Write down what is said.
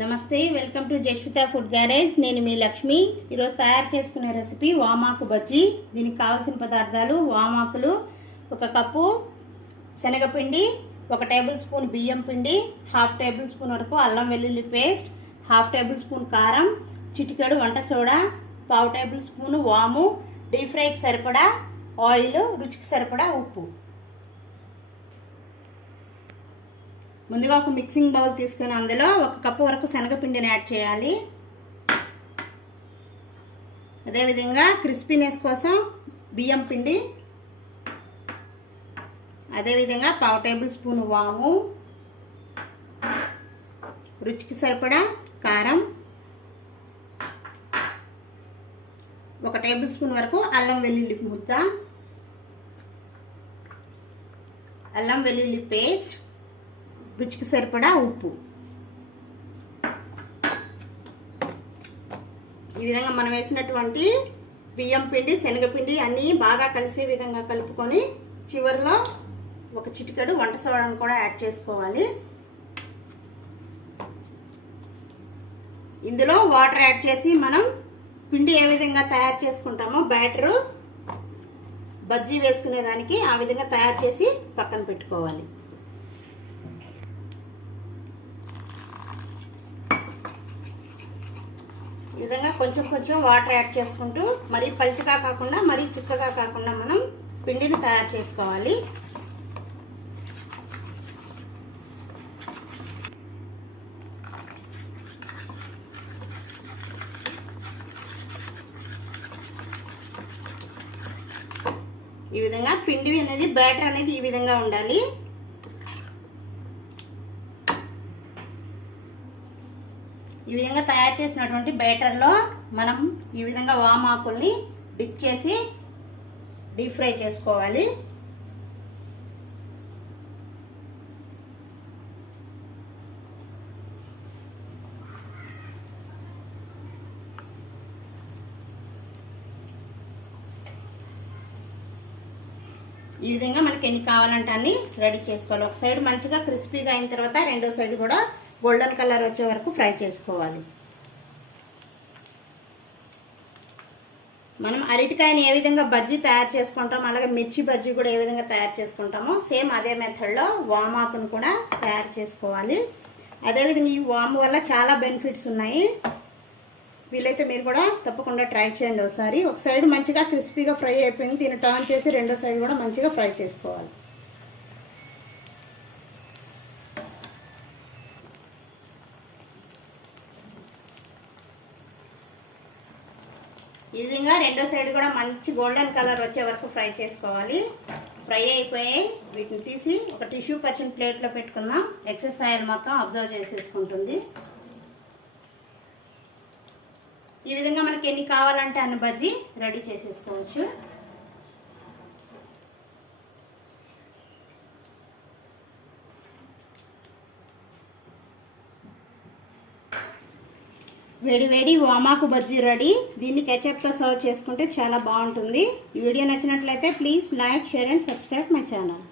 నమస్తే, welcome to జస్వితా food garage. నేను మీ లక్ష్మి. ఈరోజు తయారు చేసుకునే రెసిపీ వామాకు బజ్జీ. దీనికి కావాల్సిన పదార్థాలు: వామాకులు 1 కప్పు, శనగపిండి 1 టేబుల్ స్పూన్, బియ్యం పిండి 1/2 టేబుల్ స్పూన్ వరకు అల్లం వెల్లుల్లి పేస్ట్, 1/2 టేబుల్ స్పూన్ కారం, చిటికెడు వంట సోడా, 1/2 టేబుల్ స్పూన్ వాము, డీప్ ఫ్రైకి సరిపడా ఆయిల్, రుచికి సరిపడా ఉప్పు. ముందుగా ఒక మిక్సింగ్ బౌల్ తీసుకొని అందులో 1 కప్పు వరకు శనగపిండిని యాడ్ చేయాలి. అదేవిధంగా క్రిస్పీనెస్ కోసం బియ్యం పిండి, అదేవిధంగా 1/2 టేబుల్ స్పూన్ వాము, రుచికి సరిపడా కారం, 1 టేబుల్ స్పూన్ వరకు అల్లం వెల్లుల్లి ముద్ద, అల్లం వెల్లుల్లి పేస్ట్, రుచికి సరిపడా ఉప్పు. ఈ విధంగా మనం వేసినటువంటి బియ్యం పిండి, శనగపిండి అన్నీ బాగా కలిసే విధంగా కలుపుకొని చివరిలో 1 చిటికెడు వంట సోడాను కూడా యాడ్ చేసుకోవాలి. ఇందులో వాటర్ యాడ్ చేసి మనం పిండి ఏ విధంగా తయారు చేసుకుంటామో బ్యాటరు బజ్జీ వేసుకునేదానికి ఆ విధంగా తయారు చేసి పక్కన పెట్టుకోవాలి. ఈ విధంగా కొంచెం కొంచెం వాటర్ యాడ్ చేసుకుంటూ మరీ పలుచగా కాకుండా మరీ చిక్కగా కాకుండా మనం పిండిని తయారు చేసుకోవాలి. ఈ విధంగా పిండి అనేది బ్యాటర్ అనేది ఈ విధంగా ఉండాలి. ఈ విధంగా తయారు చేసినటువంటి బ్యాటర్లో మనం ఈ విధంగా వామాకుల్ని డిప్ చేసి డీప్ ఫ్రై చేసుకోవాలి. ఈ విధంగా మనకి ఎన్ని కావాలంటే అన్ని రెడీ చేసుకోవాలి. ఒక సైడ్ మంచిగా క్రిస్పీగా అయిన తర్వాత రెండో సైడ్ కూడా గోల్డెన్ కలర్ వచ్చే వరకు ఫ్రై చేసుకోవాలి. మనం అరటికాయని ఏ విధంగా బజ్జీ తయారు చేసుకుంటామో అలాగే మిర్చి బజ్జీ కూడా ఏ విధంగా తయారు చేసుకుంటామో సేమ్ అదే మెథడ్లో వామాకును కూడా తయారు చేసుకోవాలి. అదేవిధంగా ఈ వాము వల్ల చాలా బెనిఫిట్స్ ఉన్నాయి. వీలైతే మీరు కూడా తప్పకుండా ట్రై చేయండి ఒకసారి. ఒక సైడ్ మంచిగా క్రిస్పీగా ఫ్రై అయిపోయింది, దీన్ని టర్న్ చేసి రెండో సైడ్ కూడా మంచిగా ఫ్రై చేసుకోవాలి. ఈ విధంగా రెండో సైడ్ కూడా మంచి గోల్డెన్ కలర్ వచ్చే వరకు ఫ్రై చేసుకోవాలి. ఫ్రై అయిపోయాయి, వీటిని తీసి ఒక టిష్యూ పర్చన్ ప్లేట్లో పెట్టుకున్నాం. ఎక్సెస్ ఆయిల్ మొత్తం అబ్జర్వ్ చేసేసుకుంటుంది. ఈ విధంగా మనకి ఎన్ని కావాలంటే అన్ని బజ్జీ రెడీ చేసేసుకోవచ్చు. వేడి వేడి వామాకు బజ్జీ రెడీ. దీన్ని కెచప్తో సర్వ్ చేసుకుంటే చాలా బాగుంటుంది. ఈ వీడియో నచ్చినట్లయితే please like, share and subscribe my channel.